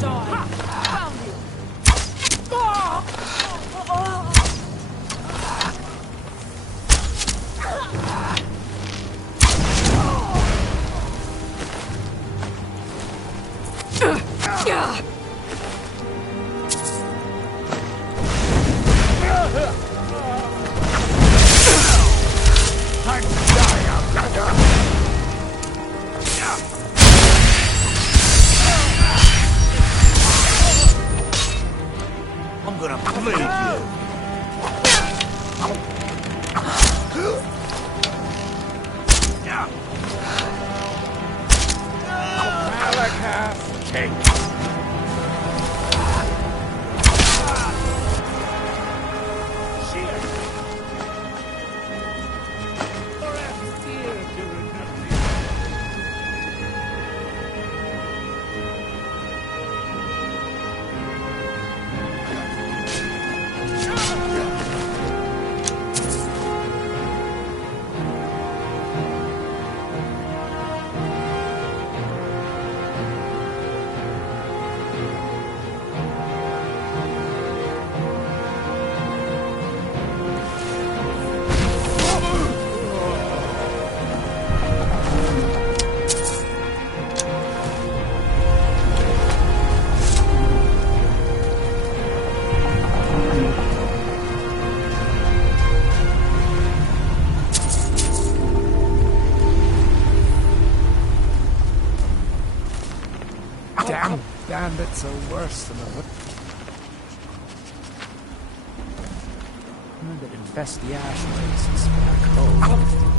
Die! Found you! I'm gonna plague you. Malakath, take. Damn bandits are worse than a that infest the ash wastes back home.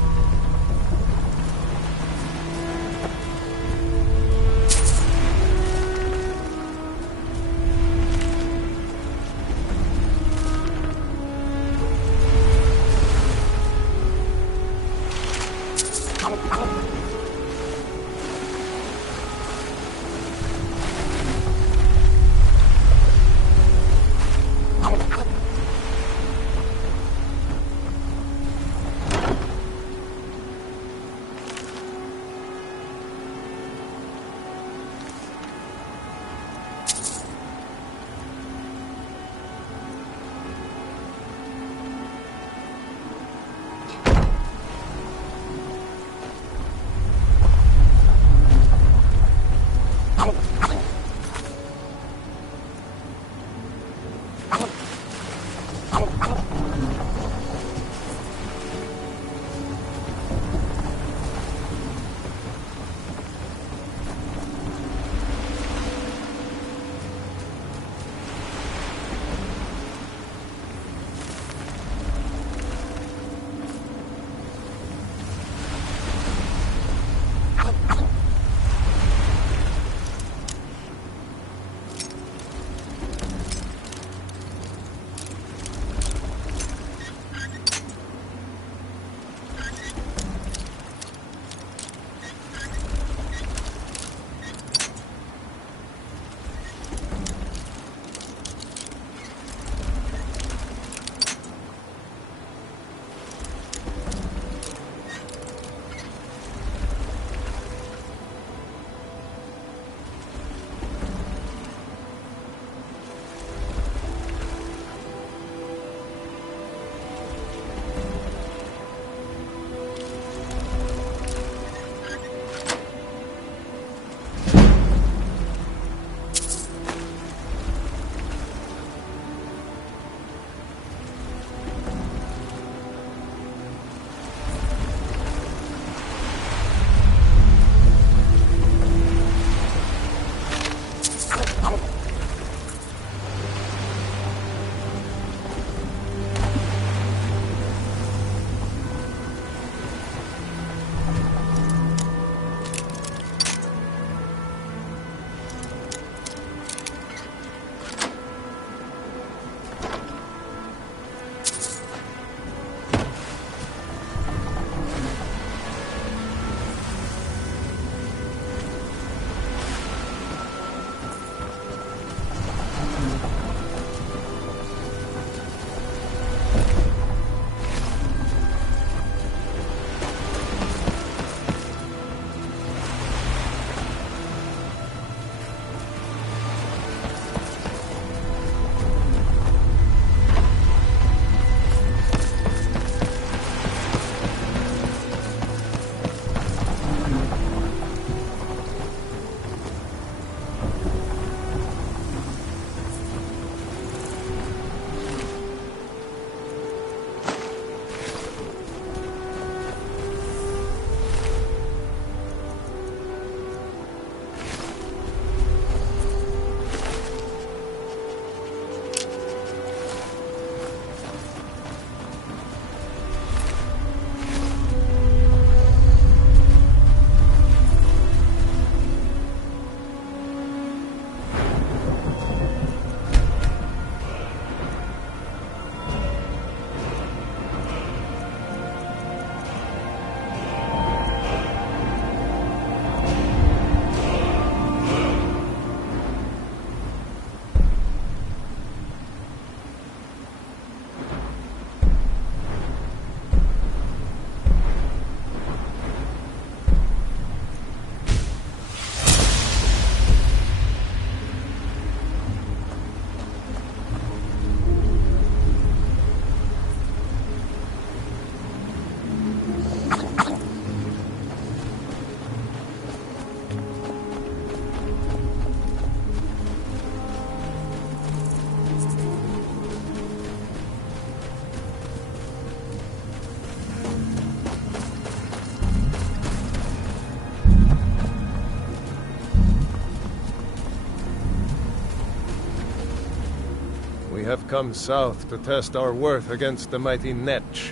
We have come south to test our worth against the mighty Netch.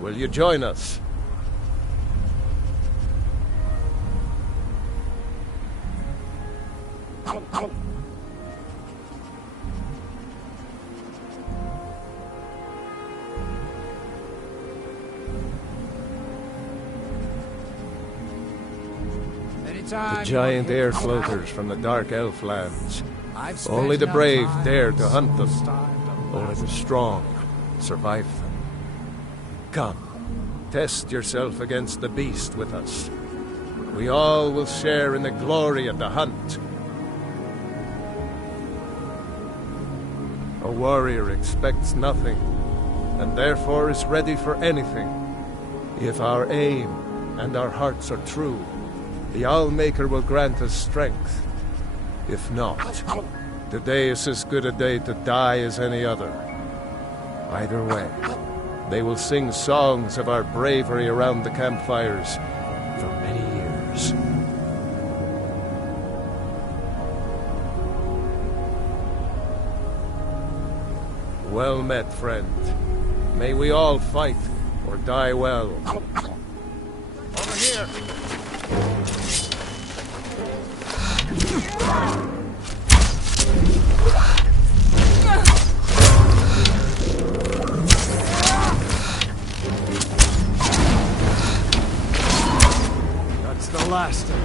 Will you join us? The giant air floaters from the dark elf lands. Only the brave dare to hunt them. Only the strong survive them. Come, test yourself against the beast with us. We all will share in the glory of the hunt. A warrior expects nothing, and therefore is ready for anything. If our aim and our hearts are true, the Allmaker will grant us strength. If not, today is as good a day to die as any other. Either way, they will sing songs of our bravery around the campfires for many years. Well met, friend. May we all fight or die well. Over here! That's the last of it.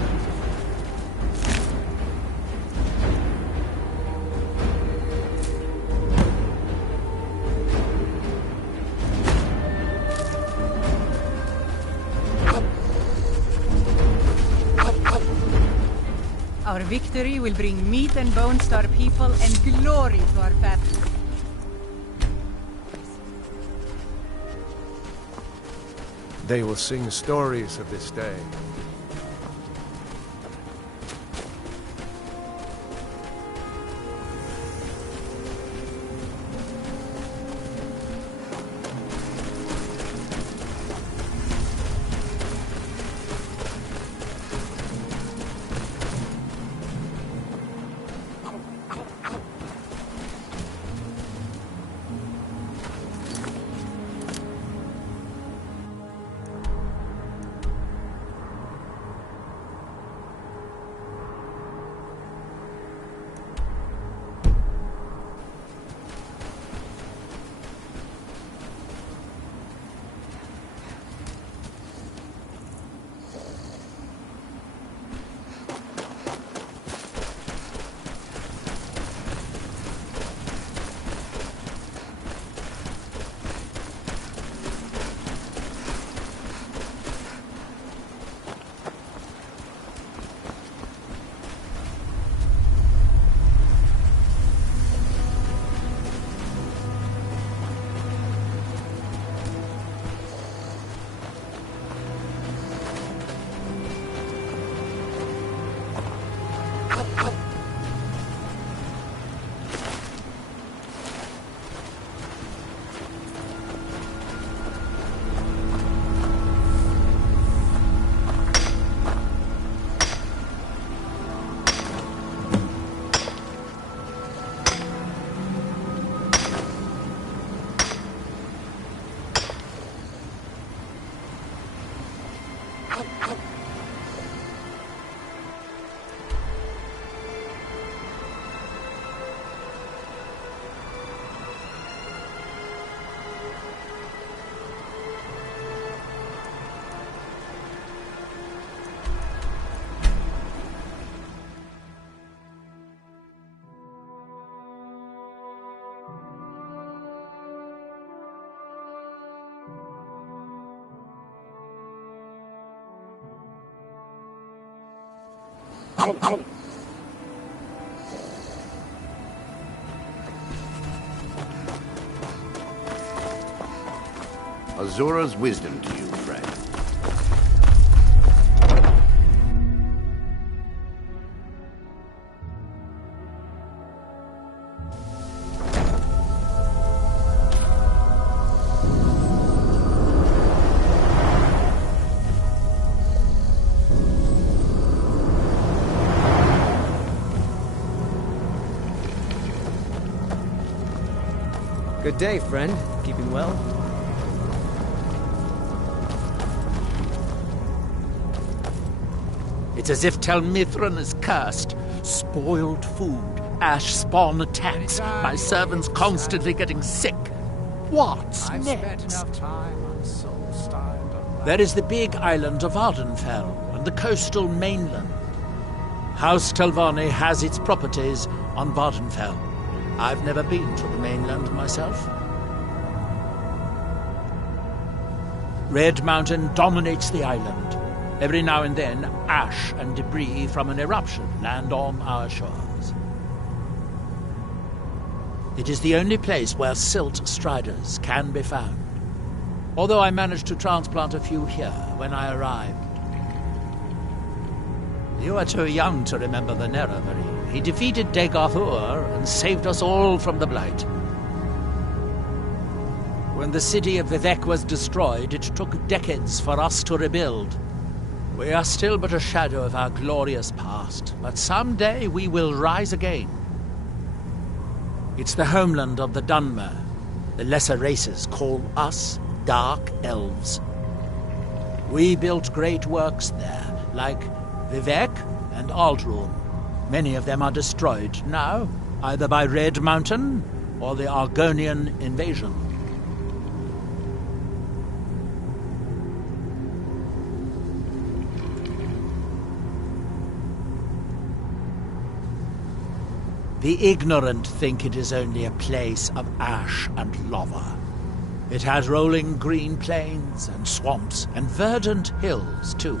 Our victory will bring meat and bones to our people and glory to our family. They will sing stories of this day. Azura's wisdom to you, friend. Good day, friend. Keeping well? It's as if Tel Mithrin is cursed. Spoiled food, ash spawn attacks, my servants constantly getting sick. What's I've next? spent enough time on soul-starved. There is the big island of Ardenfell and the coastal mainland. House Telvanni has its properties on Vardenfell. I've never been to the mainland myself. Red Mountain dominates the island. Every now and then, ash and debris from an eruption land on our shores. It is the only place where silt striders can be found, although I managed to transplant a few here when I arrived. You are too young to remember the Nerevari. He defeated Degathur and saved us all from the Blight. When the city of Vivek was destroyed, it took decades for us to rebuild. We are still but a shadow of our glorious past, but someday we will rise again. It's the homeland of the Dunmer. The lesser races call us Dark Elves. We built great works there, like Vivek and Aldruin. Many of them are destroyed now, either by Red Mountain or the Argonian invasion. The ignorant think it is only a place of ash and lava. It has rolling green plains and swamps and verdant hills, too.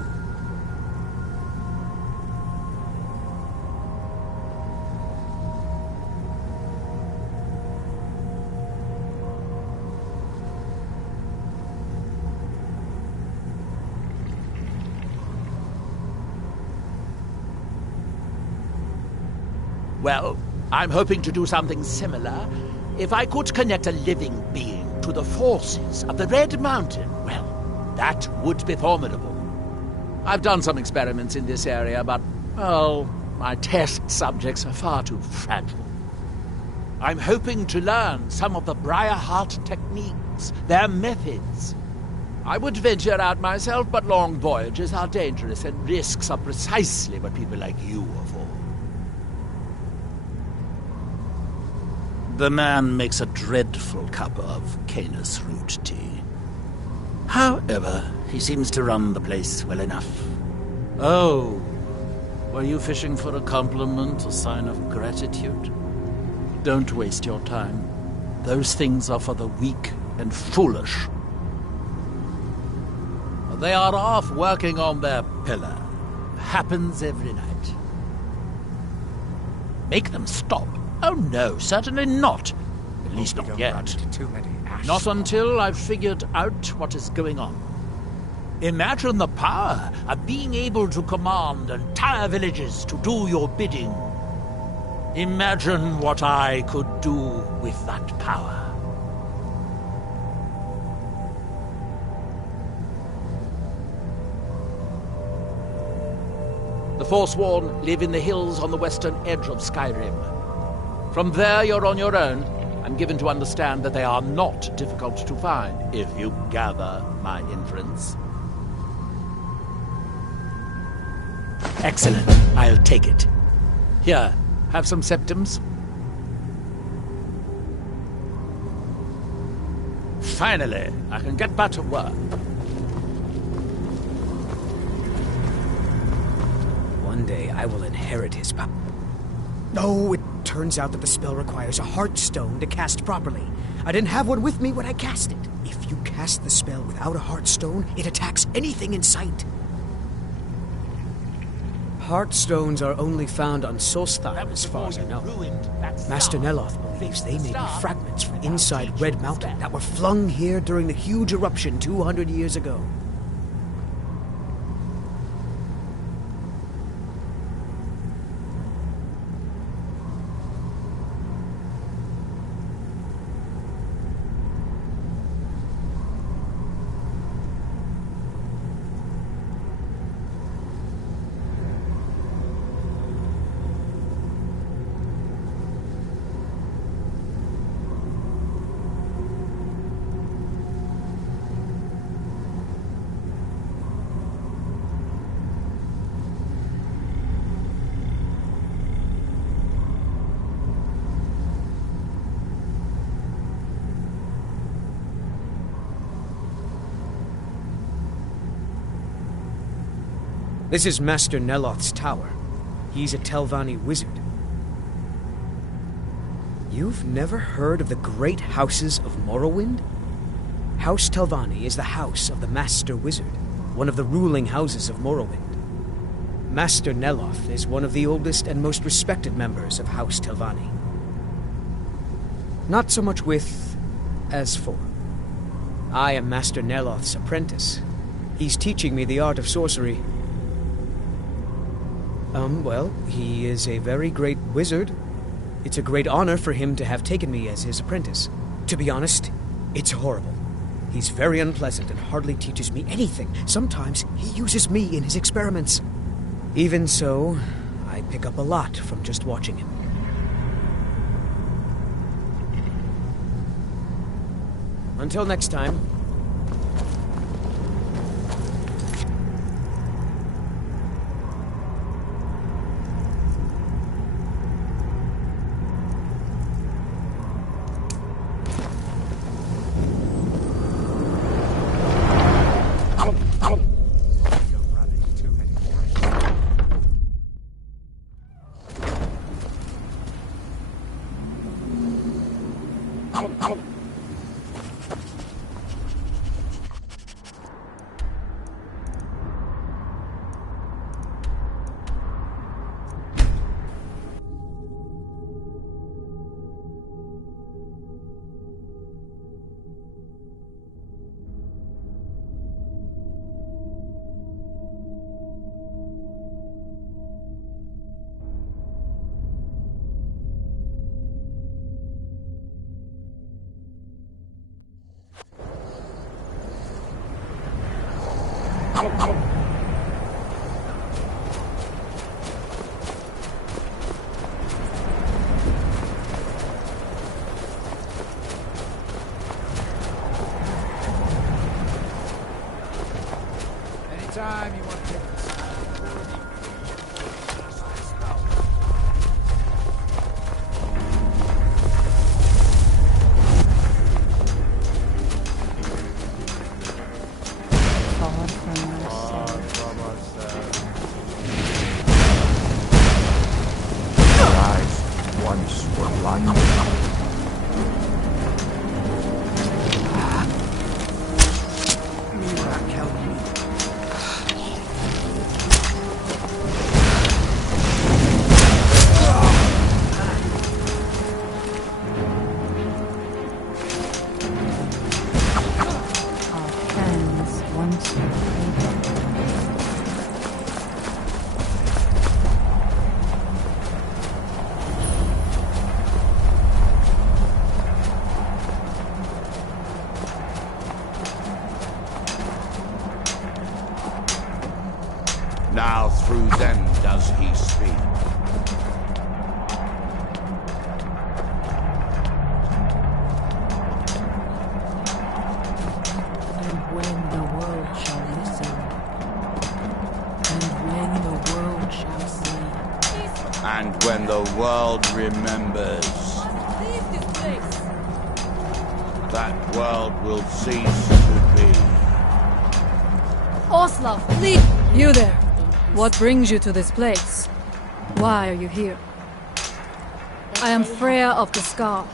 Well, I'm hoping to do something similar. If I could connect a living being to the forces of the Red Mountain, well, that would be formidable. I've done some experiments in this area, but, well, my test subjects are far too fragile. I'm hoping to learn some of the Briarheart techniques, their methods. I would venture out myself, but long voyages are dangerous, and risks are precisely what people like you are for. The man makes a dreadful cup of Canis root tea. However, he seems to run the place well enough. Oh, were you fishing for a compliment, a sign of gratitude? Don't waste your time. Those things are for the weak and foolish. They are off working on their pillar. Happens every night. Make them stop. Oh no, certainly not. At least not yet. Too many ash. Not until I've figured out what is going on. Imagine the power of being able to command entire villages to do your bidding. Imagine what I could do with that power. The Forsworn live in the hills on the western edge of Skyrim. From there, you're on your own. I'm given to understand that they are not difficult to find, if you gather my inference. Excellent. I'll take it. Here, have some septums. Finally, I can get back to work. One day I will inherit his power. No, it turns out that the spell requires a heart stone to cast properly. I didn't have one with me when I cast it. If you cast the spell without a heart stone, it attacks anything in sight. Heart stones are only found on Solstheim, as far as I know. Master Neloth believes they may be fragments from inside Red Mountain that were flung here during the huge eruption 200 years ago. This is Master Neloth's tower. He's a Telvanni wizard. You've never heard of the great houses of Morrowind? House Telvanni is the house of the Master Wizard, one of the ruling houses of Morrowind. Master Neloth is one of the oldest and most respected members of House Telvanni. Not so much with as for. I am Master Neloth's apprentice. He's teaching me the art of sorcery. Well, he is a very great wizard. It's a great honor for him to have taken me as his apprentice. To be honest, it's horrible. He's very unpleasant and hardly teaches me anything. Sometimes he uses me in his experiments. Even so, I pick up a lot from just watching him. Until next time. Anytime you want to take this. Far from Eyes once were blind. our friends once were people. Now through them does he speak. And when the world shall listen, and when the world shall see, And when the world remembers, leave this place. that world will cease to be. Oslav, please! You there! What brings you to this place? Why are you here? I am Freya of the Scar.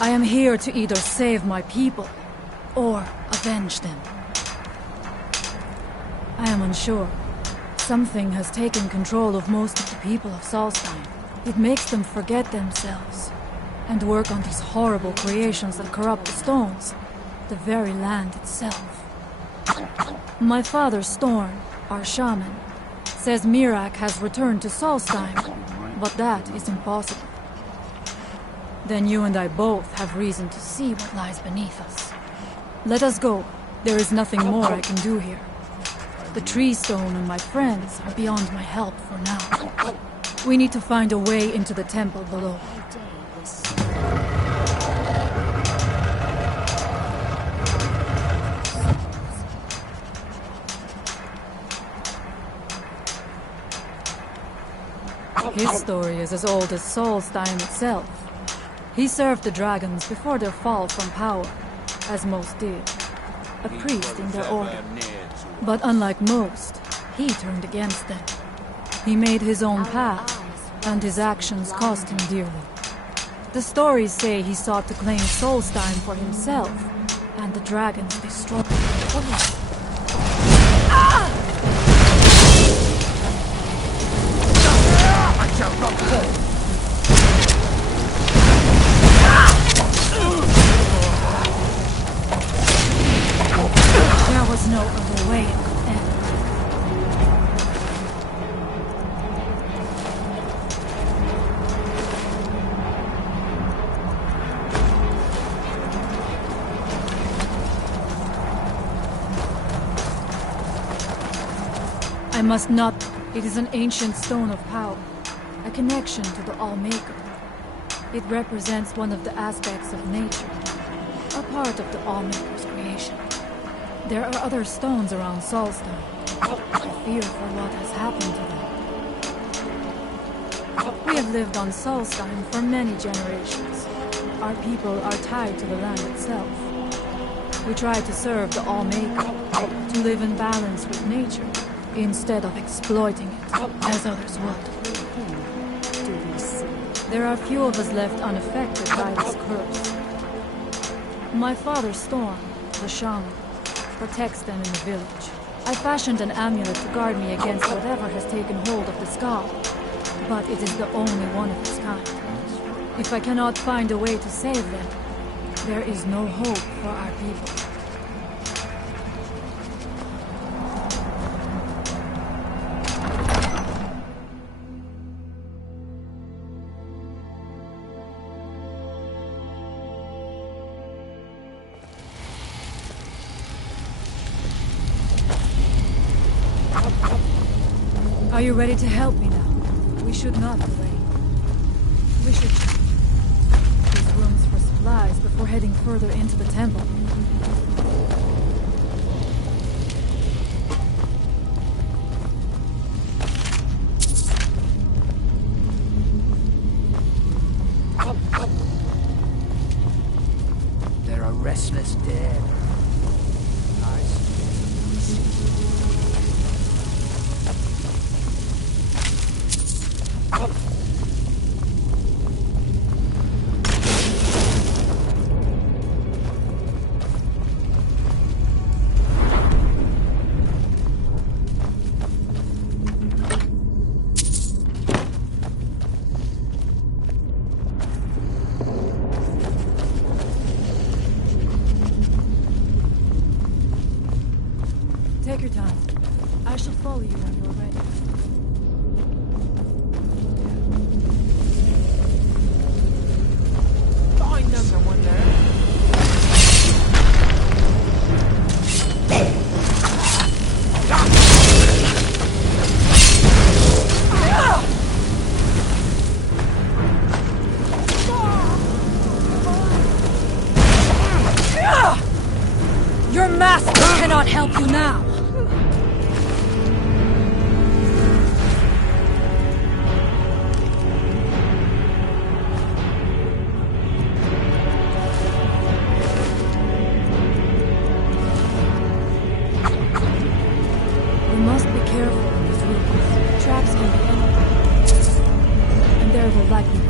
I am here to either save my people or avenge them. I am unsure. Something has taken control of most of the people of Solstheim. It makes them forget themselves and work on these horrible creations that corrupt the stones, the very land itself. My father, Storn, our shaman, says Mirak has returned to Solstheim, but that is impossible. Then you and I both have reason to see what lies beneath us. Let us go. There is nothing more I can do here. The tree stone and my friends are beyond my help for now. We need to find a way into the temple below. His story is as old as Solstheim itself. He served the dragons before their fall from power, as most did. A priest in their order. But unlike most, he turned against them. He made his own path, and his actions cost him dearly. The stories say he sought to claim Solstein for himself, and the dragons destroyed him. I shall not fall. There was no other way it could end. I must not. It is an ancient stone of power, a connection to the All-Maker. It represents one of the aspects of nature, a part of the All-Maker's creation. There are other stones around Solstein. I fear for what has happened to them. We have lived on Solstein for many generations. Our people are tied to the land itself. We try to serve the All-Maker, to live in balance with nature, instead of exploiting it, as others would. There are few of us left unaffected by this curse. My father's storm, the shaman, protects them in the village. I fashioned an amulet to guard me against whatever has taken hold of the skull, but it is the only one of its kind. If I cannot find a way to save them, there is no hope for our people. Are you ready to help me now? We should not delay. We should check these rooms for supplies before heading further into the temple. They're a restless dead. Take your time. I shall follow you when you're ready. Find them. Someone there. Your master cannot help you now. We must be careful in these rooms. Traps can be anything. And there will likely be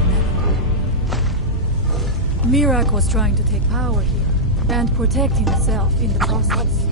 many. Mirak was trying to take power here, and protect himself in the process.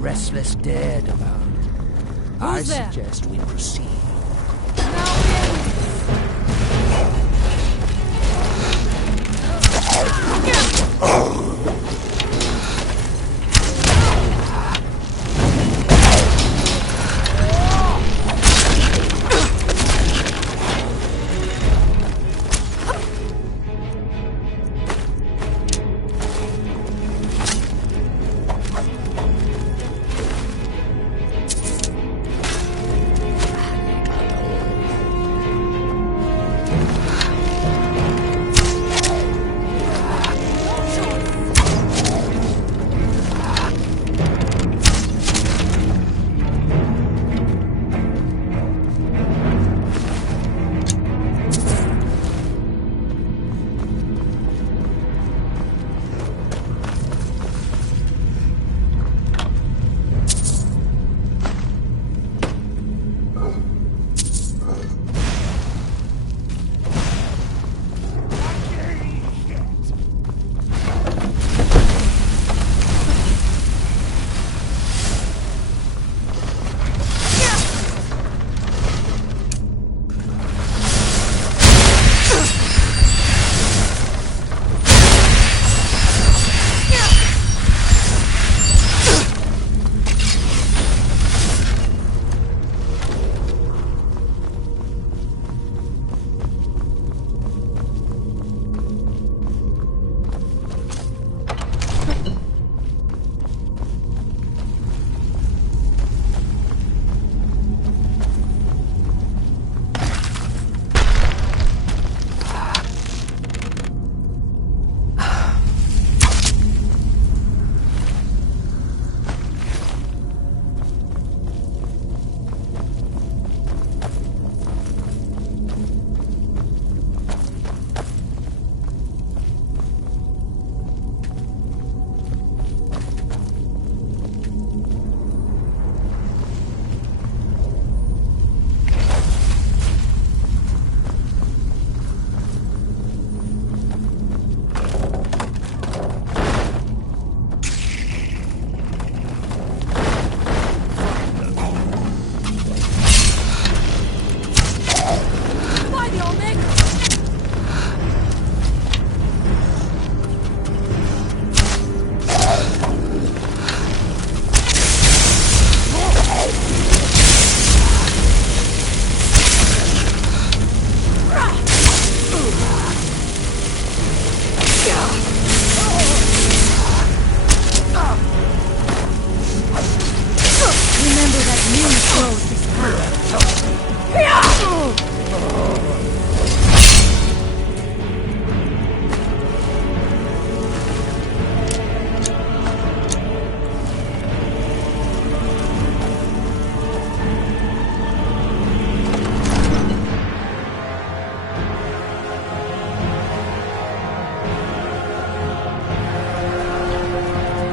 restless dead about. I Who's there? suggest we proceed.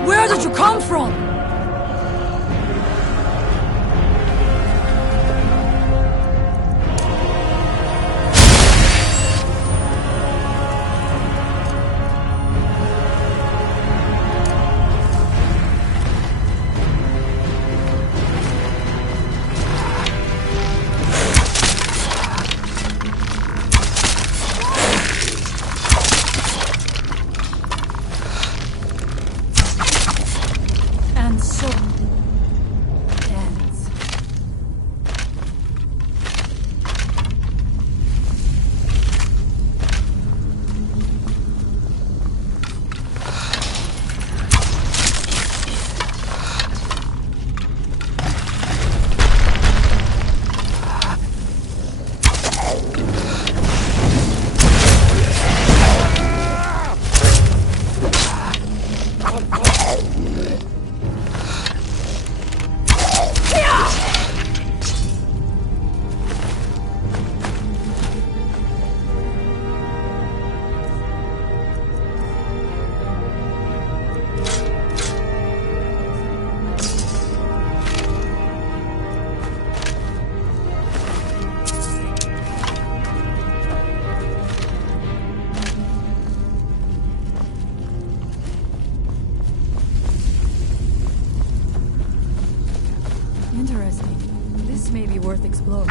Where did you come from? This may be worth exploring.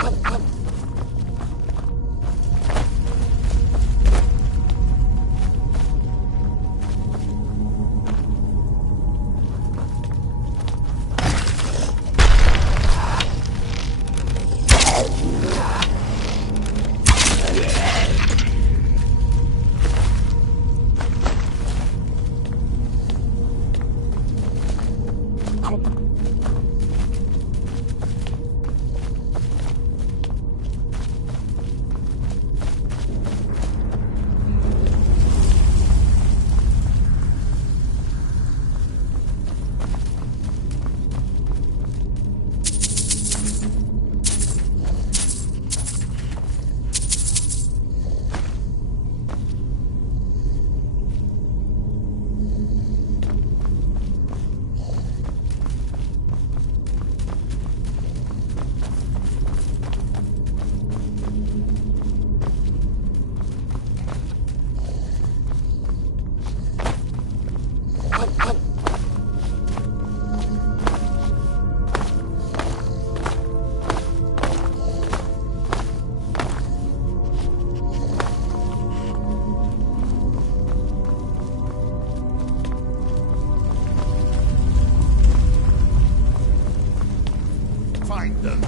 Find them.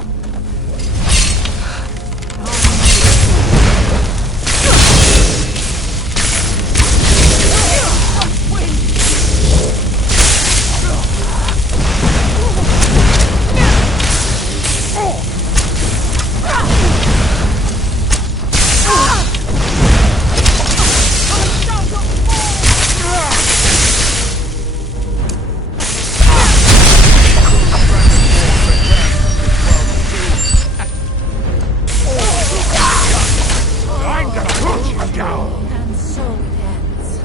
And so it ends.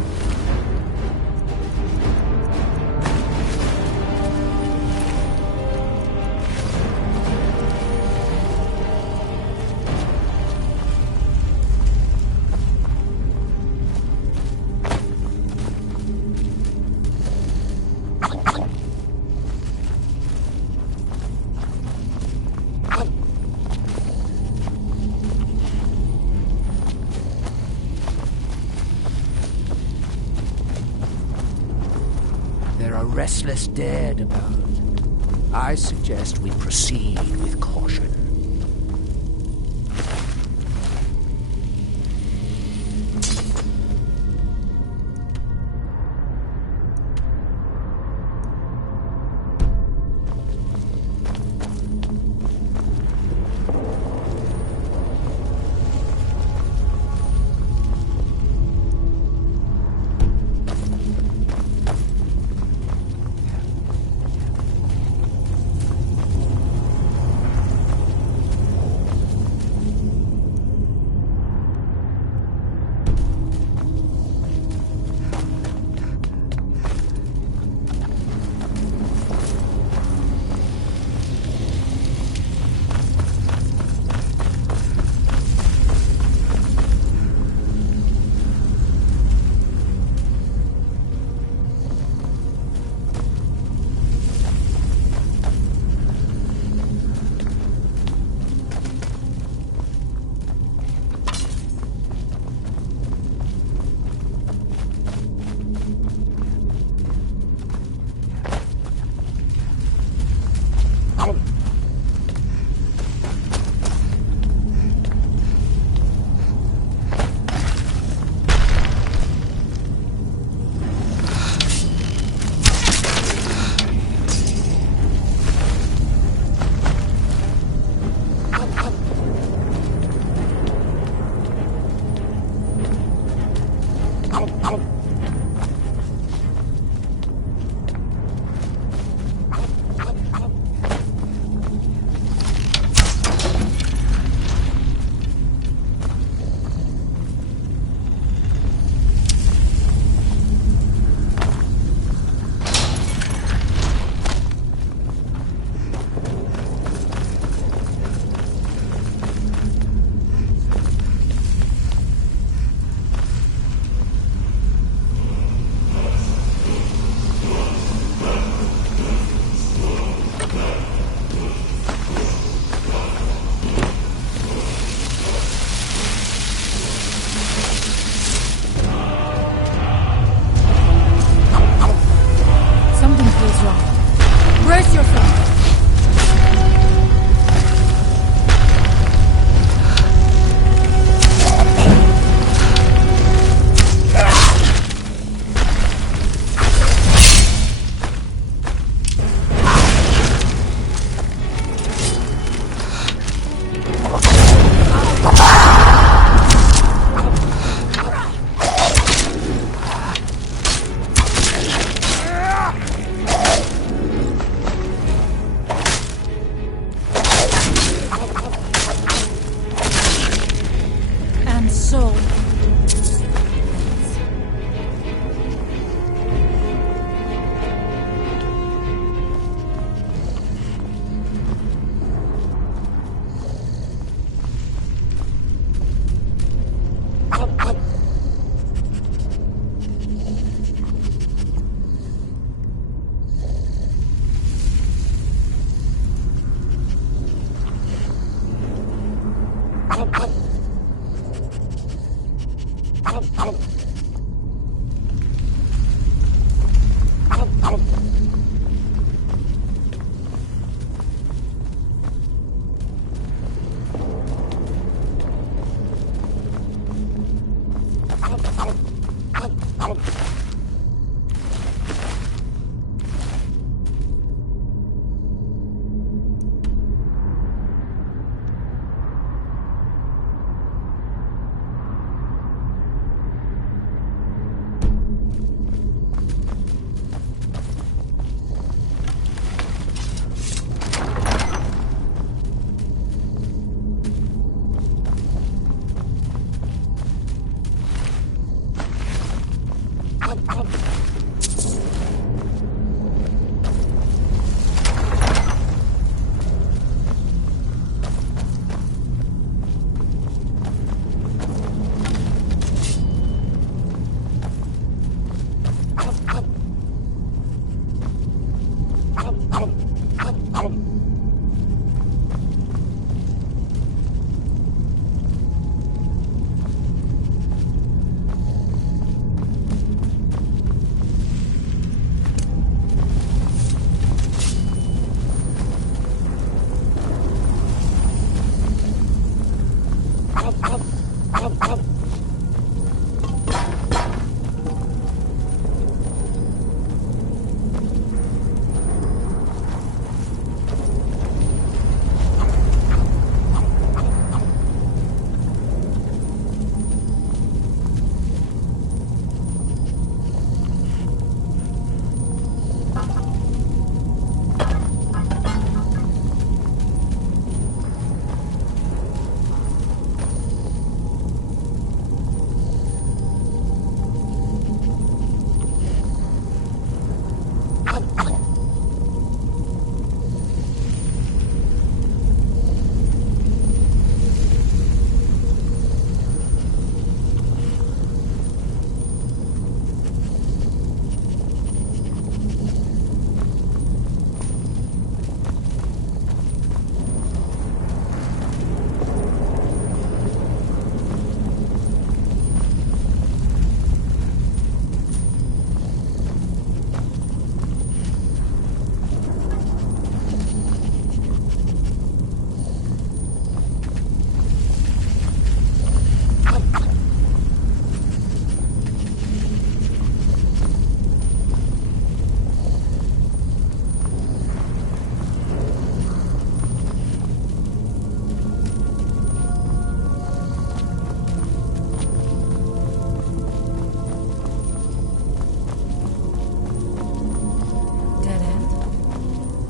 There are restless dead about. I suggest we proceed with caution.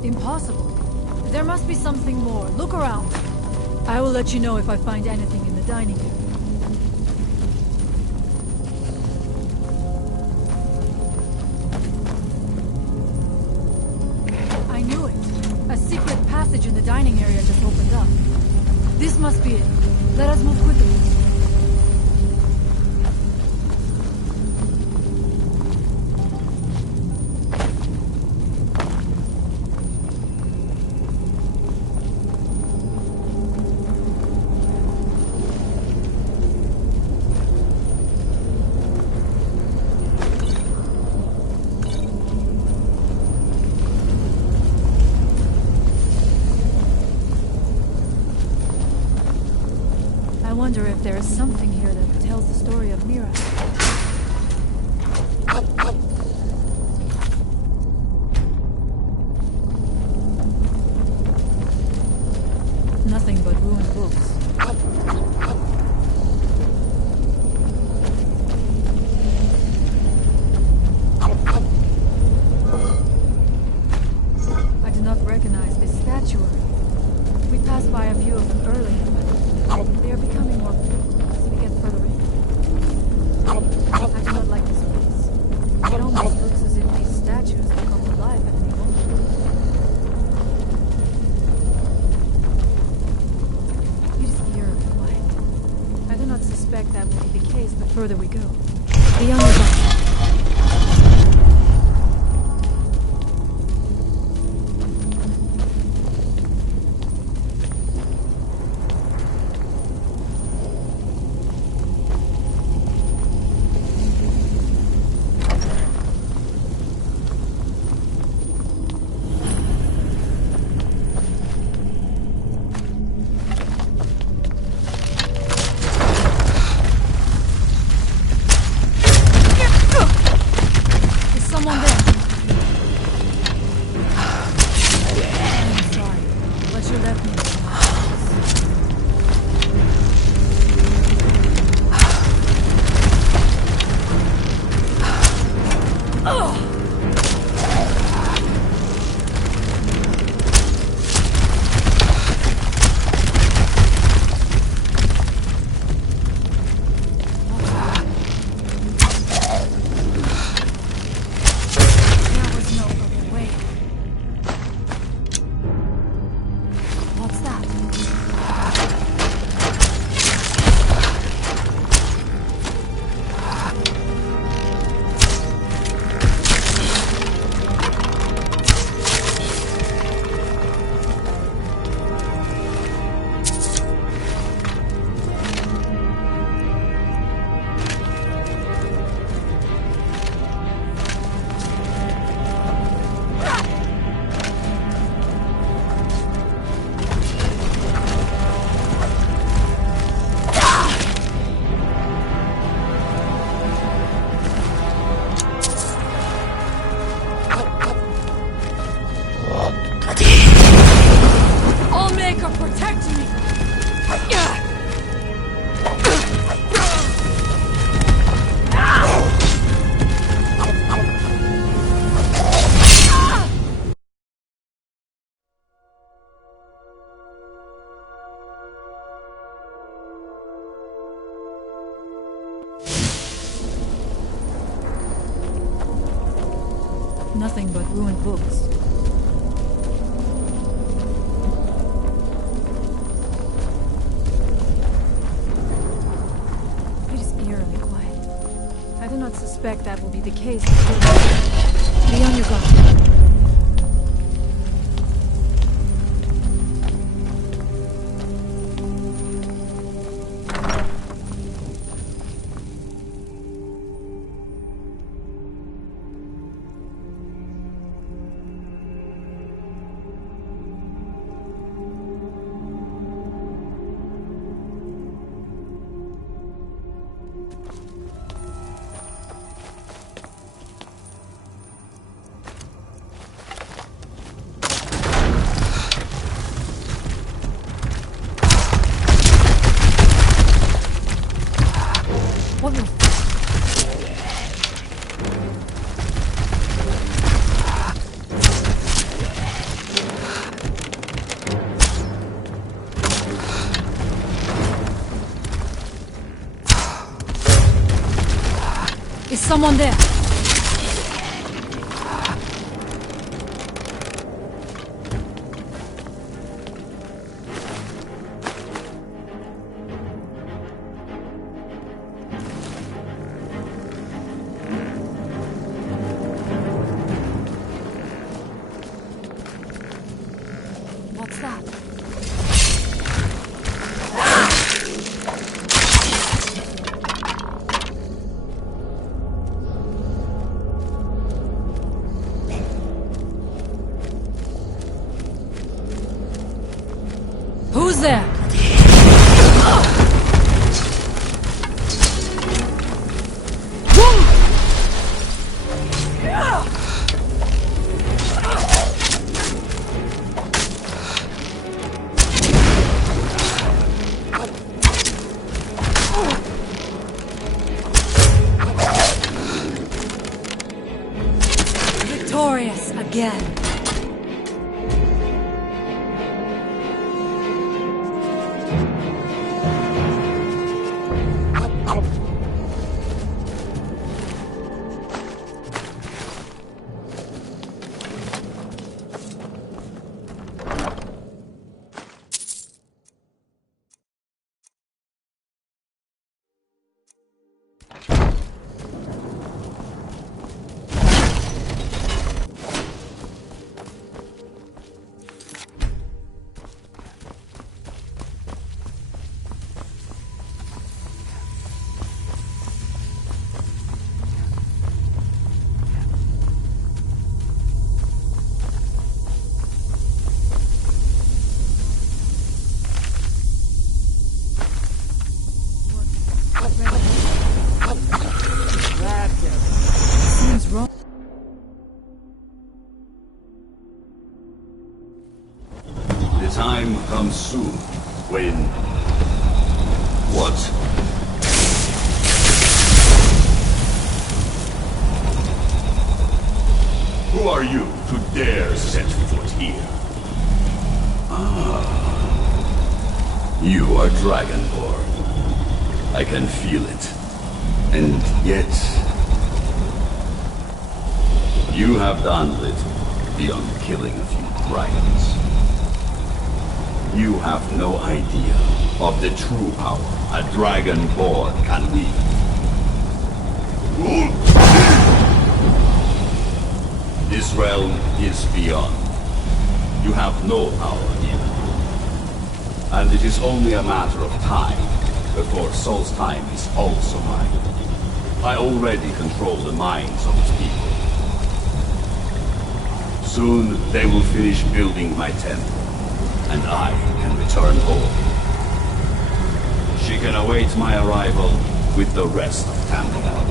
Impossible. There must be something more. Look around. I will let you know if I find anything in the dining area. I knew it. A secret passage in the dining area just opened up. This must be it. Let us move quickly. I wonder if there is something here that tells the story of Mira. Nothing but ruined books. I do not recognize this statuary. We passed by a few of them earlier, but they are becoming more frequent as we get further in. I do not like this place. It almost looks as if these statues will come to life at any moment. It is eerily quiet. I do not suspect that will be the case the further we go. Beyond the bus. Nothing but ruined books. It is eerily quiet. I do not suspect that will be the case. Be on your guard. someone there. What's that? Who's there? Victorious again. Seems wrong. The time comes soon when... What? Who are you to dare set foot here? Ah. You are Dragonborn. I can feel it. And yet... you have done little beyond killing a few dragons. You have no idea of the true power a Dragonborn can wield. This realm is beyond. You have no power here. And it is only a matter of time before Solstheim is also mine. I already control the minds of its people. Soon they will finish building my temple, and I can return home. She can await my arrival with the rest of Tamriel.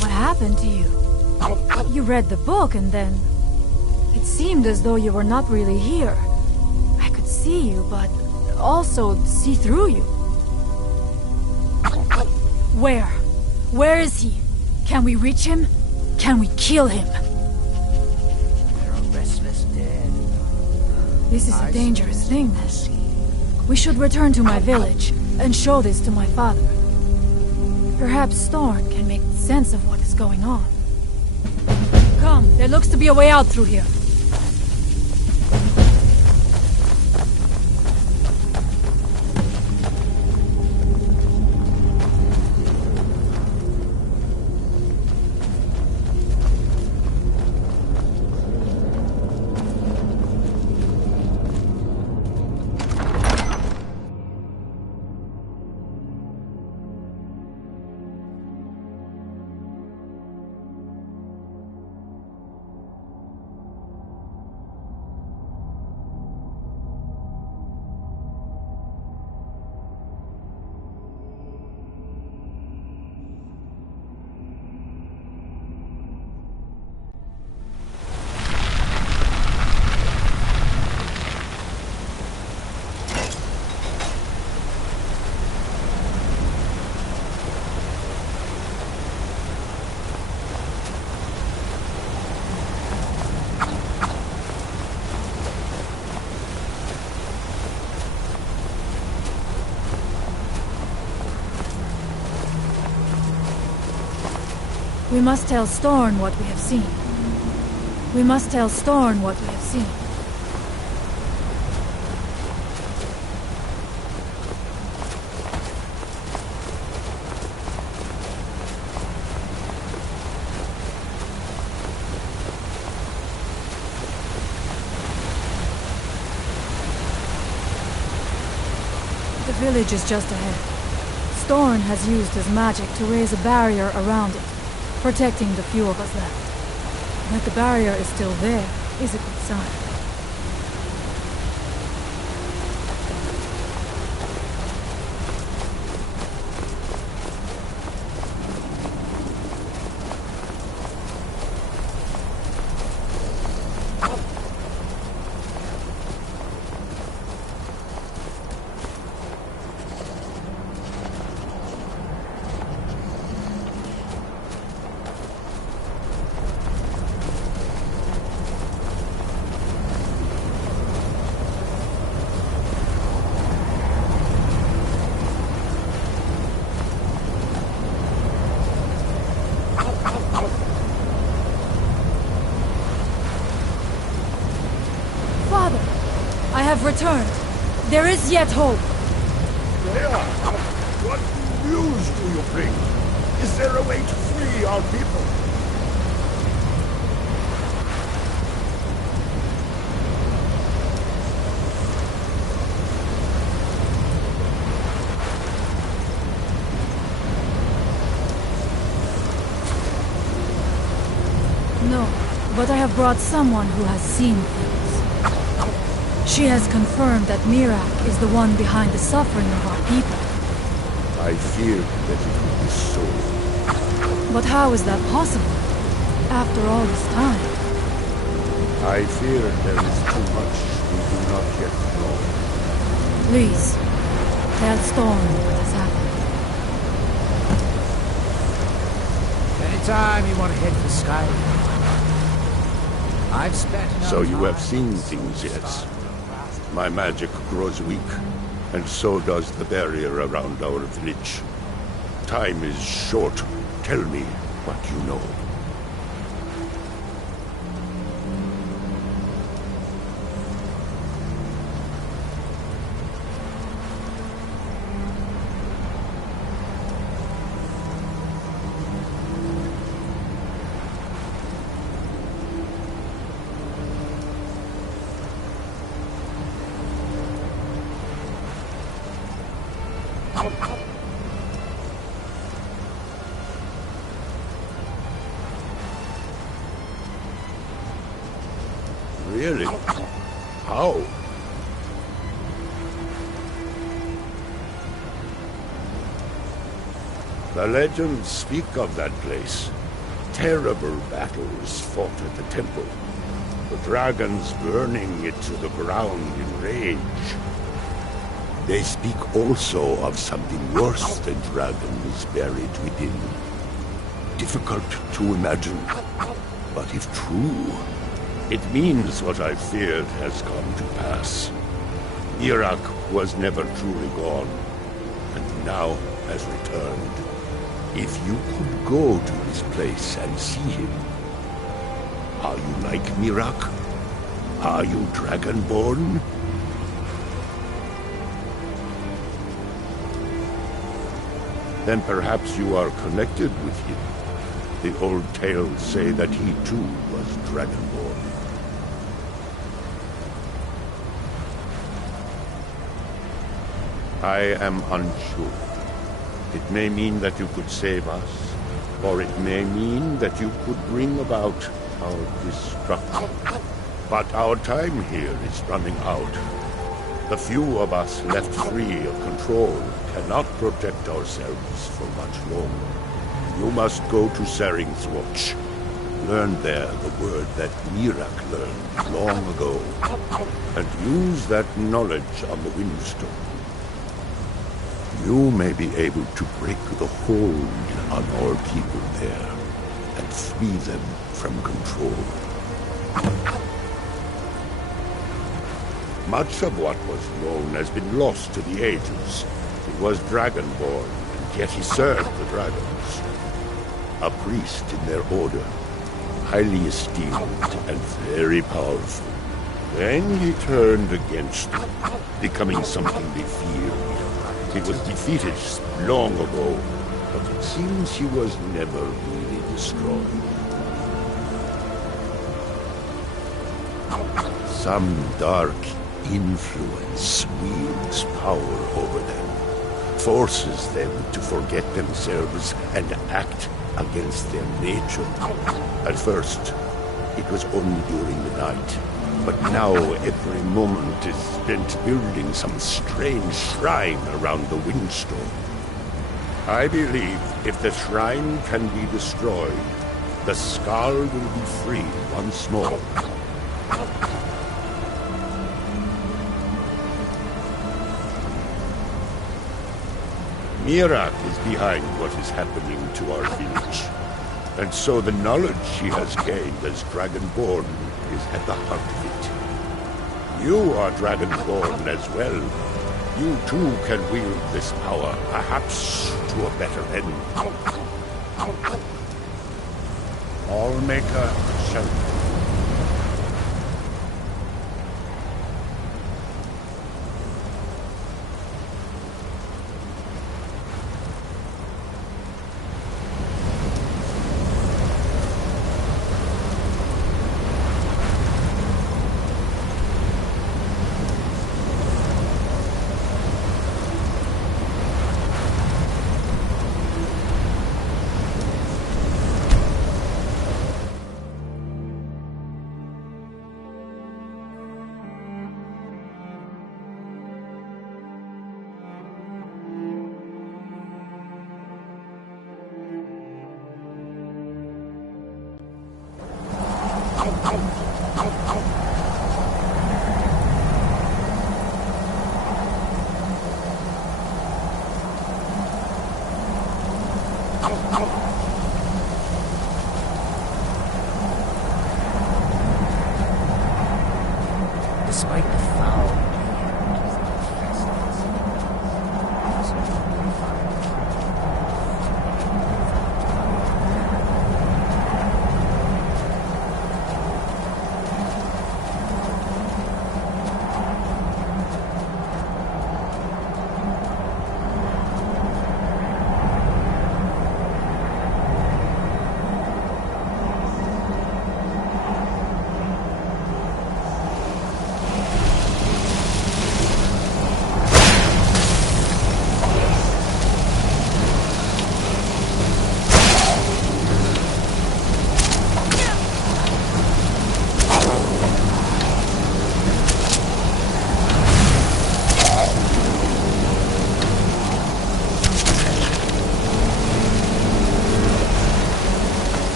What happened to you? You read the book and then... it seemed as though you were not really here. I could see you, but also see through you. Where? Where is he? Can we reach him? Can we kill him? They're a restless dead. This is a dangerous thing, then. We should return to my village and show this to my father. Perhaps Thorn can make sense of what is going on. Come, there looks to be a way out through here. We must tell Storn what we have seen. We must tell Storn what we have seen. The village is just ahead. Storn has used his magic to raise a barrier around it, protecting the few of us left. That the barrier is still there is a good sign. Father, I have returned. There is yet hope. There! What news do you bring? Is there a way to free our people? No, but I have brought someone who has seen things. She has confirmed that Mirak is the one behind the suffering of our people. I feared that it would be so. But how is that possible? After all this time? I fear there is too much we do not yet know. Please, tell Storm what has happened. Anytime you want to head for Skyrim. I've spent enough So you have time seen on things, Soulstone. yes. My magic grows weak, and so does the barrier around our village. Time is short. Tell me what you know. Really? How? The legends speak of that place. Terrible battles fought at the temple. The dragons burning it to the ground in rage. They speak also of something worse than dragons buried within. Difficult to imagine, but if true, it means what I feared has come to pass. Mirak was never truly gone, and now has returned. If you could go to this place and see him, are you like Mirak? Are you Dragonborn? Then perhaps you are connected with him. The old tales say that he too was Dragonborn. I am unsure. It may mean that you could save us, or it may mean that you could bring about our destruction. But our time here is running out. The few of us left free of control cannot protect ourselves for much longer. You must go to Saring's Watch. Learn there the word that Mirak learned long ago, and use that knowledge on the Windstone. You may be able to break the hold on our people there, and free them from control. Much of what was known has been lost to the ages. He was Dragonborn, and yet he served the dragons. a priest in their order, highly esteemed and very powerful. Then he turned against them, becoming something they feared. He was defeated long ago, but it seems he was never really destroyed. Some dark influence wields power over them, forces them to forget themselves and act against their nature. At first, it was only during the night, but now every moment is spent building some strange shrine around the Windstone. I believe if the shrine can be destroyed, the Skull will be free once more. Mirak is behind what is happening to our village. And so the knowledge she has gained as Dragonborn is at the heart of it. You are Dragonborn as well. You too can wield this power, perhaps to a better end. Allmaker shall...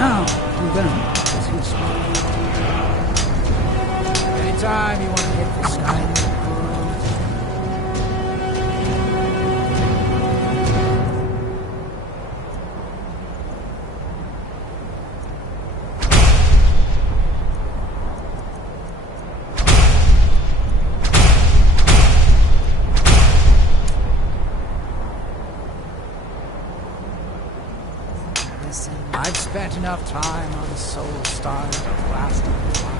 Now, we're gonna meet this useful. Anytime you want to hit the Skyrim. I've spent enough time on Soul Star to last a while.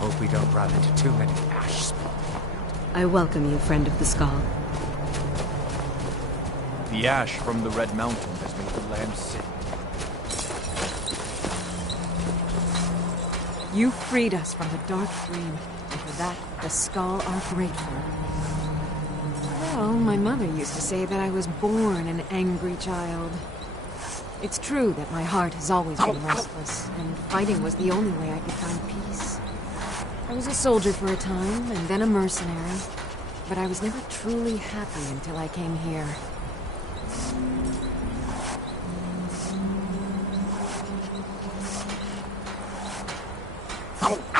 Hope we don't run into too many ash. I welcome you, friend of the Skull. The ash from the Red Mountain has made the land sick. You freed us from the Dark Dream, and for that, the Skull are grateful. Well, my mother used to say that I was born an angry child. It's true that my heart has always been restless, and fighting was the only way I could find peace. I was a soldier for a time, and then a mercenary, but I was never truly happy until I came here.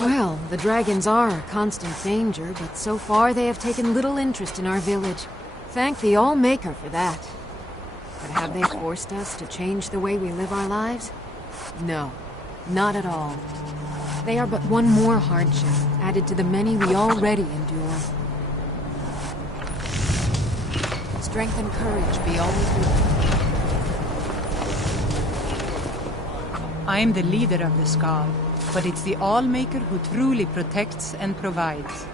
Well, the dragons are a constant danger, but so far they have taken little interest in our village. Thank the All-Maker for that. But have they forced us to change the way we live our lives? No, not at all. They are but one more hardship, added to the many we already endure. Strength and courage be always with you. I am the leader of the Skull, but it's the All-Maker who truly protects and provides.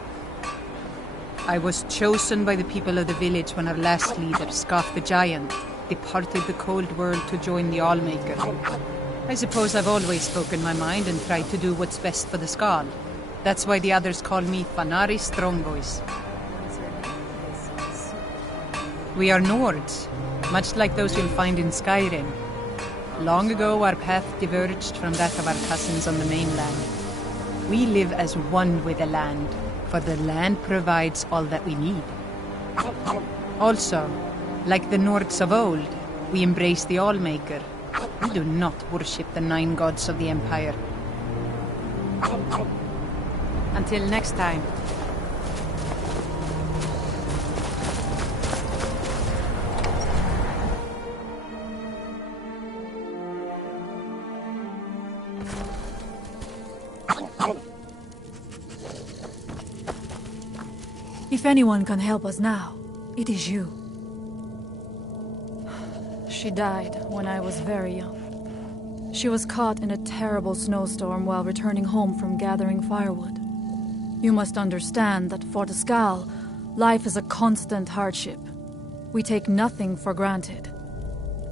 I was chosen by the people of the village when our last leader, Scoff the Giant, departed the cold world to join the All-Maker. I suppose I've always spoken my mind and tried to do what's best for the Skull. That's why the others call me Fanari Strongvoice. We are Nords, much like those you'll find in Skyrim. Long ago, our path diverged from that of our cousins on the mainland. We live as one with the land, for the land provides all that we need. Also, like the Nords of old, we embrace the All-Maker. We do not worship the 9 gods of the Empire. Until next time. If anyone can help us now, it is you. She died when I was very young. She was caught in a terrible snowstorm while returning home from gathering firewood. You must understand that for the Skull, life is a constant hardship. We take nothing for granted.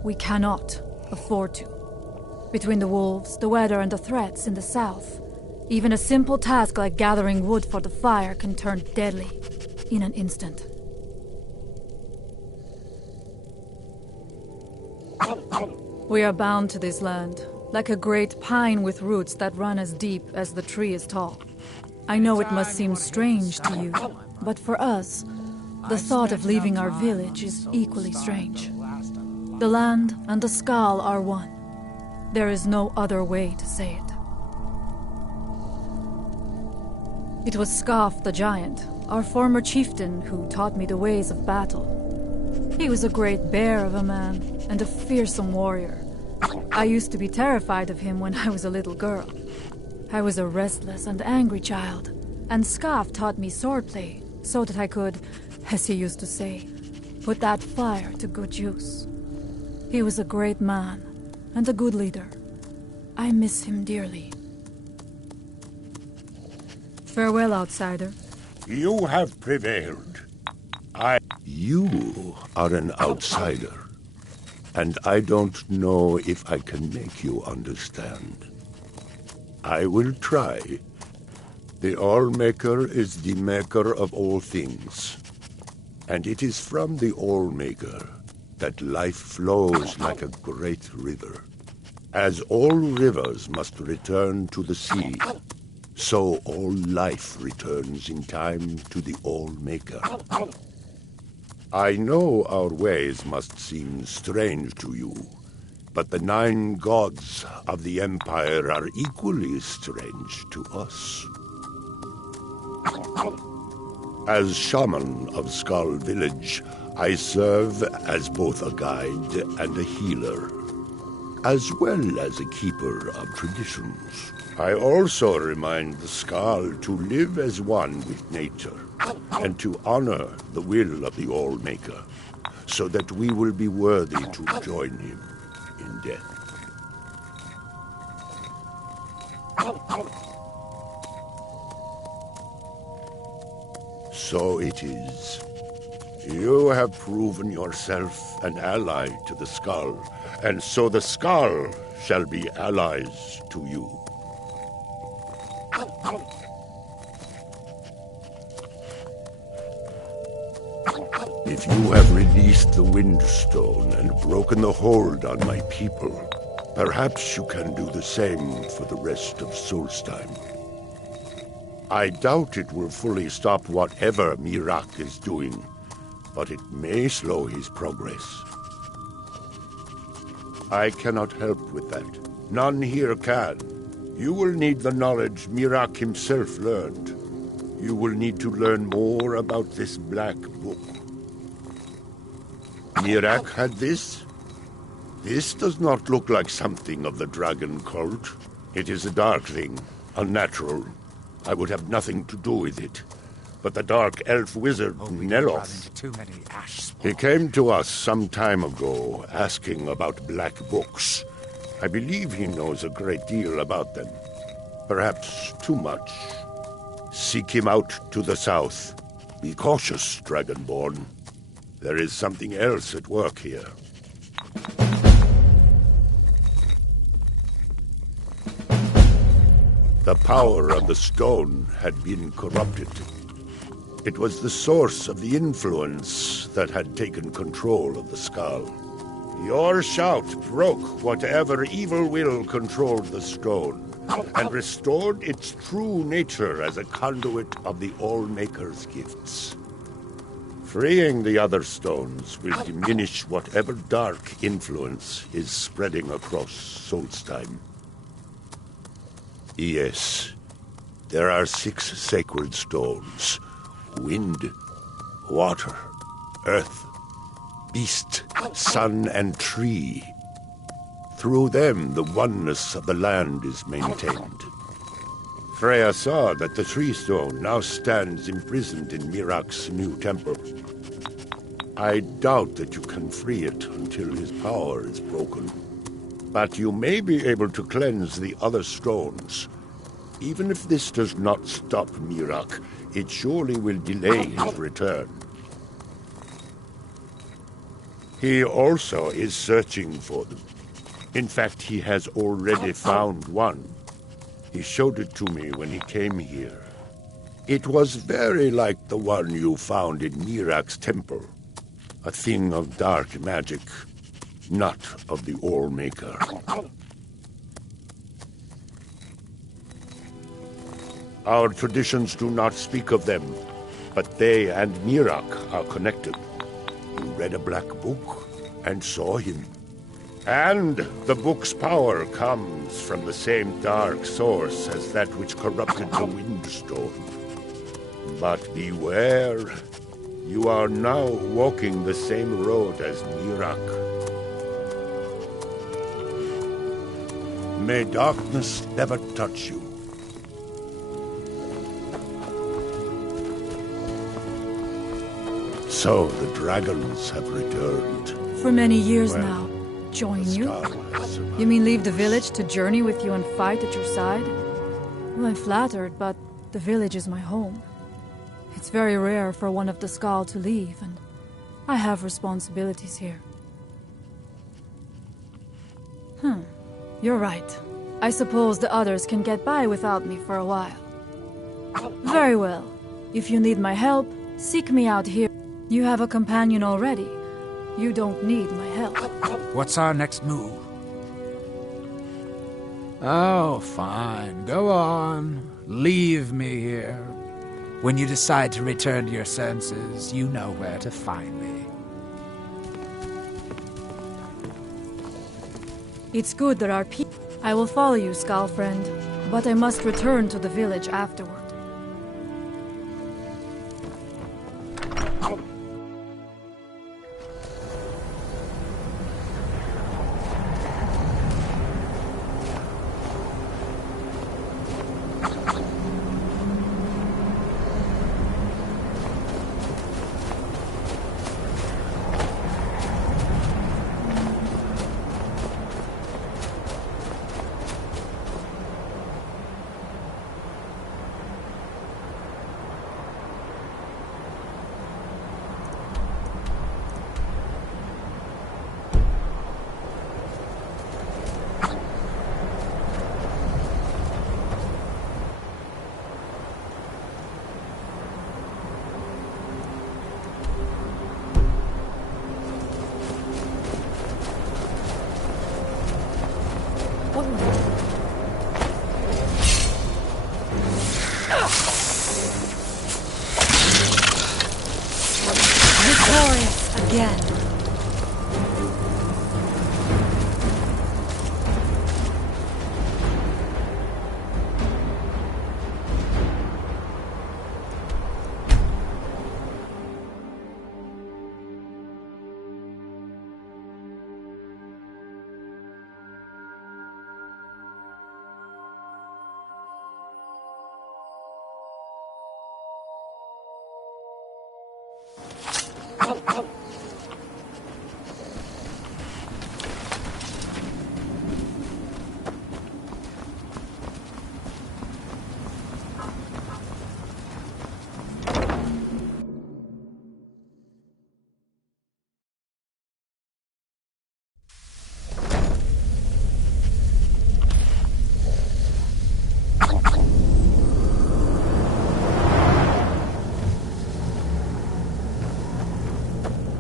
We cannot afford to. Between the wolves, the weather, and the threats in the south, even a simple task like gathering wood for the fire can turn deadly in an instant. We are bound to this land, like a great pine with roots that run as deep as the tree is tall. I know it must seem strange to you, but for us, the thought of leaving our village is equally strange. The land and the Skal are one. There is no other way to say it. It was Skaf the Giant, our former chieftain, who taught me the ways of battle. He was a great bear of a man, and a fearsome warrior. I used to be terrified of him when I was a little girl. I was a restless and angry child, and Skaf taught me swordplay, so that I could, as he used to say, put that fire to good use. He was a great man, and a good leader. I miss him dearly. Farewell, outsider. You have prevailed. You are an outsider, and I don't know if I can make you understand. I will try. The All-Maker is the maker of all things, and it is from the All-Maker that life flows like a great river. As all rivers must return to the sea, so all life returns in time to the All-Maker. I know our ways must seem strange to you, but the 9 gods of the Empire are equally strange to us. As shaman of Skal Village, I serve as both a guide and a healer, as well as a keeper of traditions. I also remind the Skal to live as one with nature, and to honor the will of the All-Maker, so that we will be worthy to join him in death. So it is. You have proven yourself an ally to the Skal, and so the Skal shall be allies to you. If you have released the Windstone and broken the hold on my people, perhaps you can do the same for the rest of Solstheim. I doubt it will fully stop whatever Miraak is doing, but it may slow his progress. I cannot help with that. None here can. You will need the knowledge Miraak himself learned. You will need to learn more about this Black Book. Miraak had this? This does not look like something of the dragon cult. It is a dark thing, unnatural. I would have nothing to do with it. But the dark elf wizard, Neloth, he came to us some time ago, asking about black books. I believe he knows a great deal about them. Perhaps too much. Seek him out to the south. Be cautious, Dragonborn. There is something else at work here. The power of the stone had been corrupted. It was the source of the influence that had taken control of the Skal. Your shout broke whatever evil will controlled the stone, and restored its true nature as a conduit of the All-Maker's gifts. Freeing the other stones will diminish whatever dark influence is spreading across Solstheim. Yes, there are 6 sacred stones. Wind, water, earth, beast, sun, and tree. Through them, the oneness of the land is maintained. Freya saw that the tree stone now stands imprisoned in Miraak's new temple. I doubt that you can free it until his power is broken. But you may be able to cleanse the other stones. Even if this does not stop Miraak, it surely will delay his return. He also is searching for them. In fact, he has already found one. He showed it to me when he came here. It was very like the one you found in Miraak's temple. A thing of dark magic, not of the All-Maker. Our traditions do not speak of them, but they and Mirak are connected. You read a black book and saw him. And the book's power comes from the same dark source as that which corrupted the Windstone. But beware, you are now walking the same road as Mirak. May darkness never touch you. So the dragons have returned. For many years now. Join you? You mean leave the village to journey with you and fight at your side? Well, I'm flattered, but the village is my home. It's very rare for one of the Skal to leave, and I have responsibilities here. You're right. I suppose the others can get by without me for a while. Very well. If you need my help, seek me out here. You have a companion already. You don't need my help. What's our next move? Oh, fine. Go on. Leave me here. When you decide to return to your senses, you know where to find me. It's good there are people. I will follow you, Skal friend, but I must return to the village afterward. Victorious again.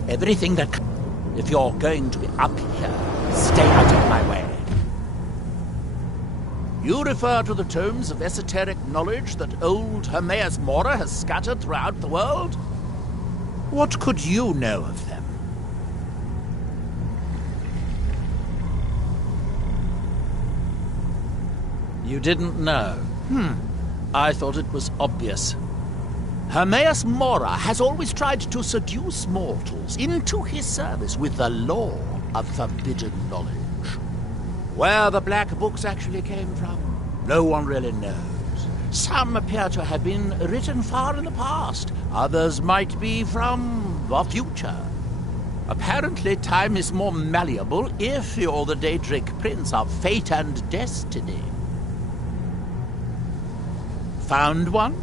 Everything that... If you're going to be up here, stay out of my way. You refer to the tomes of esoteric knowledge that old Hermaeus Mora has scattered throughout the world? What could you know of them? You didn't know? I thought it was obvious. Hermaeus Mora has always tried to seduce mortals into his service with the lore of forbidden knowledge. Where the black books actually came from, no one really knows. Some appear to have been written far in the past. Others might be from the future. Apparently, time is more malleable if you're the Daedric Prince of Fate and Destiny. Found one?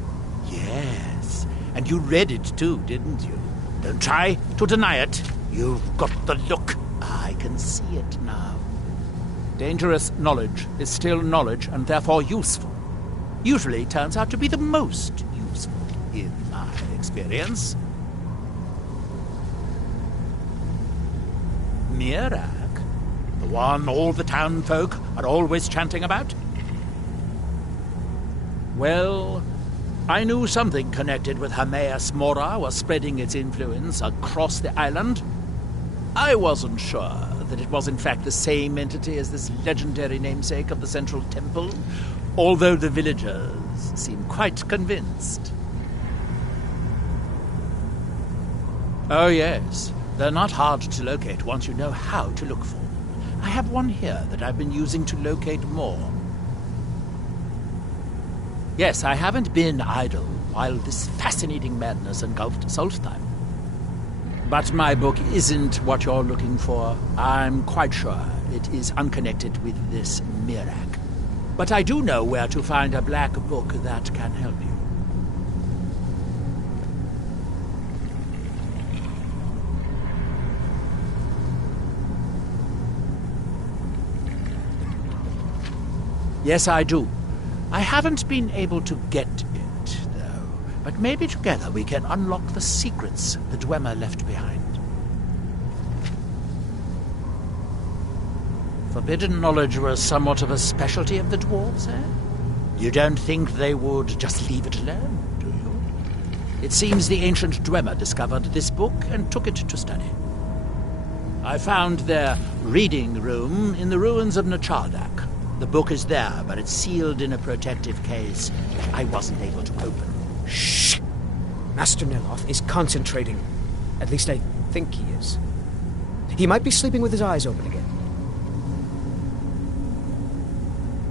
Yes. And you read it too, didn't you? Don't try to deny it. You've got the look. I can see it now. Dangerous knowledge is still knowledge and therefore useful. Usually turns out to be the most useful, in my experience. Mirak? The one all the town folk are always chanting about? Well, I knew something connected with Hermaeus Mora was spreading its influence across the island. I wasn't sure that it was in fact the same entity as this legendary namesake of the Central Temple, although the villagers seem quite convinced. Oh yes, they're not hard to locate once you know how to look for them. I have one here that I've been using to locate more. Yes, I haven't been idle while this fascinating madness engulfed Solstheim. But my book isn't what you're looking for. I'm quite sure it is unconnected with this Mirak. But I do know where to find a black book that can help you. Yes, I do. I haven't been able to get it, though. But maybe together we can unlock the secrets the Dwemer left behind. Forbidden knowledge was somewhat of a specialty of the dwarves, eh? You don't think they would just leave it alone, do you? It seems the ancient Dwemer discovered this book and took it to study. I found their reading room in the ruins of Nachardak. The book is there, but it's sealed in a protective case I wasn't able to open. Shh! Master Neloth is concentrating. At least I think he is. He might be sleeping with his eyes open again.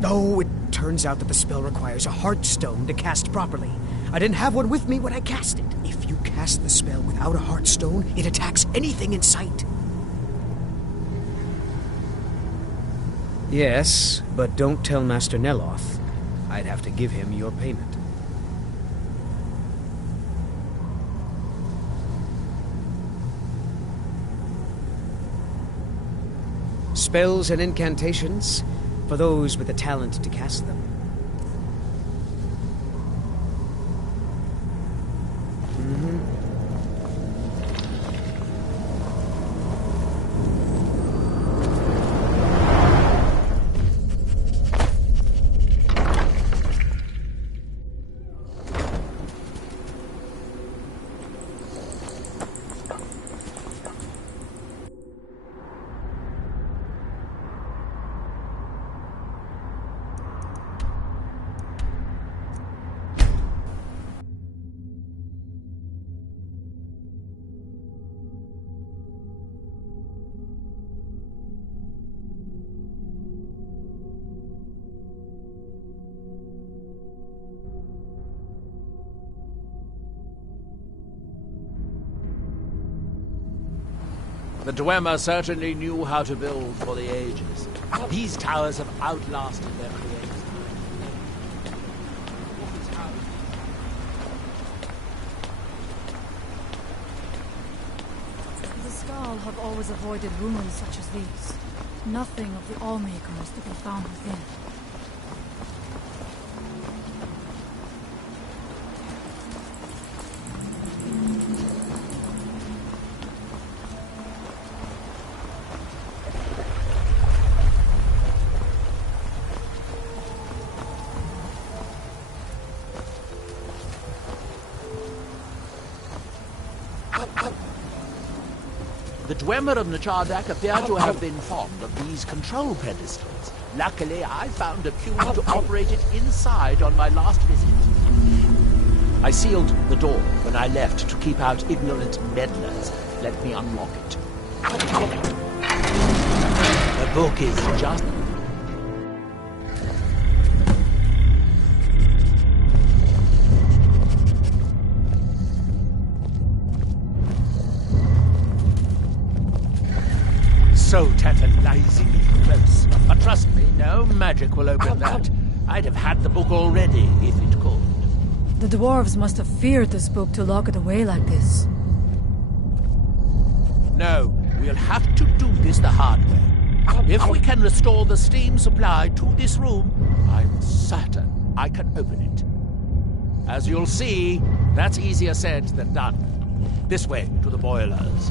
Oh, it turns out that the spell requires a heart stone to cast properly. I didn't have one with me when I cast it. If you cast the spell without a heart stone, it attacks anything in sight. Yes, but don't tell Master Neloth. I'd have to give him your payment. Spells and incantations, for those with the talent to cast them. The Dwemer certainly knew how to build for the ages. These towers have outlasted their creators. The Skal have always avoided ruins such as these. Nothing of the Allmaker is to be found within. The Dwemer of Nachardak appear to have been fond of these control pedestals. Luckily, I found a cue to operate it inside on my last visit. I sealed the door when I left to keep out ignorant meddlers. Let me unlock it. The book is just... so tantalizingly close. But trust me, no magic will open that. I'd have had the book already if it could. The dwarves must have feared this book to lock it away like this. No, we'll have to do this the hard way. If we can restore the steam supply to this room, I'm certain I can open it. As you'll see, that's easier said than done. This way to the boilers.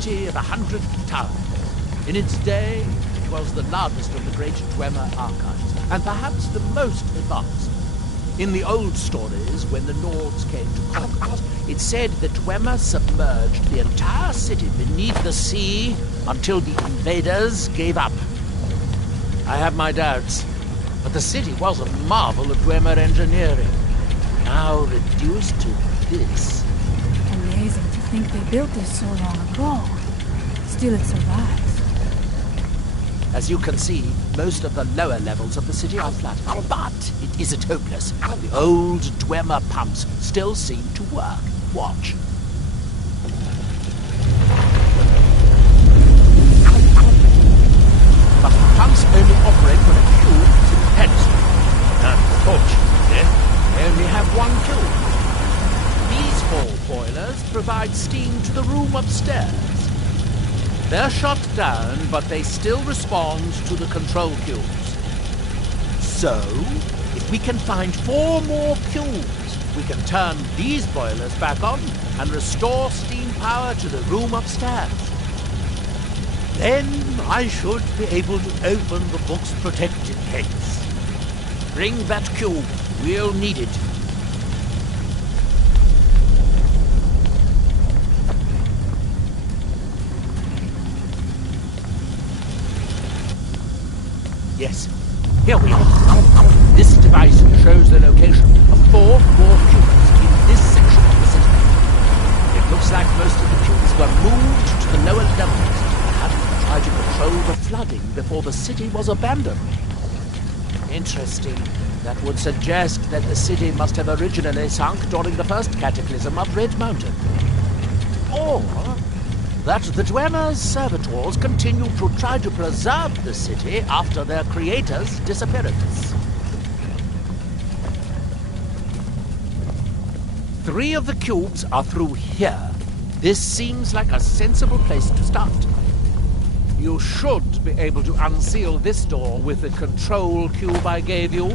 city of 100 towers. In its day, it was the largest of the great Dwemer archives, and perhaps the most advanced. In the old stories, when the Nords came to conquer it, it said that Dwemer submerged the entire city beneath the sea until the invaders gave up. I have my doubts, but the city was a marvel of Dwemer engineering. Now reduced to this. Amazing to think they built this so long ago. Still it survives. As you can see, most of the lower levels of the city are flat, but it isn't hopeless. The old Dwemer pumps still seem to work. Watch. But the pumps only operate when a cube is in the pedestal. Unfortunately, they only have one cube. These 4 boilers provide steam to the room upstairs. They're shut down, but they still respond to the control cubes. So, if we can find 4 more cubes, we can turn these boilers back on and restore steam power to the room upstairs. Then I should be able to open the book's protected case. Bring that cube. We'll need it. Yes, here we are. This device shows the location of 4 more cubes in this section of the city. It looks like most of the cubes were moved to the lower levels, perhaps to try to control the flooding before the city was abandoned. Interesting. That would suggest that the city must have originally sunk during the first cataclysm of Red Mountain. Or that the Dwemer's servitors continued to try to preserve the city after their creator's disappearance. 3 of the cubes are through here. This seems like a sensible place to start. You should be able to unseal this door with the control cube I gave you.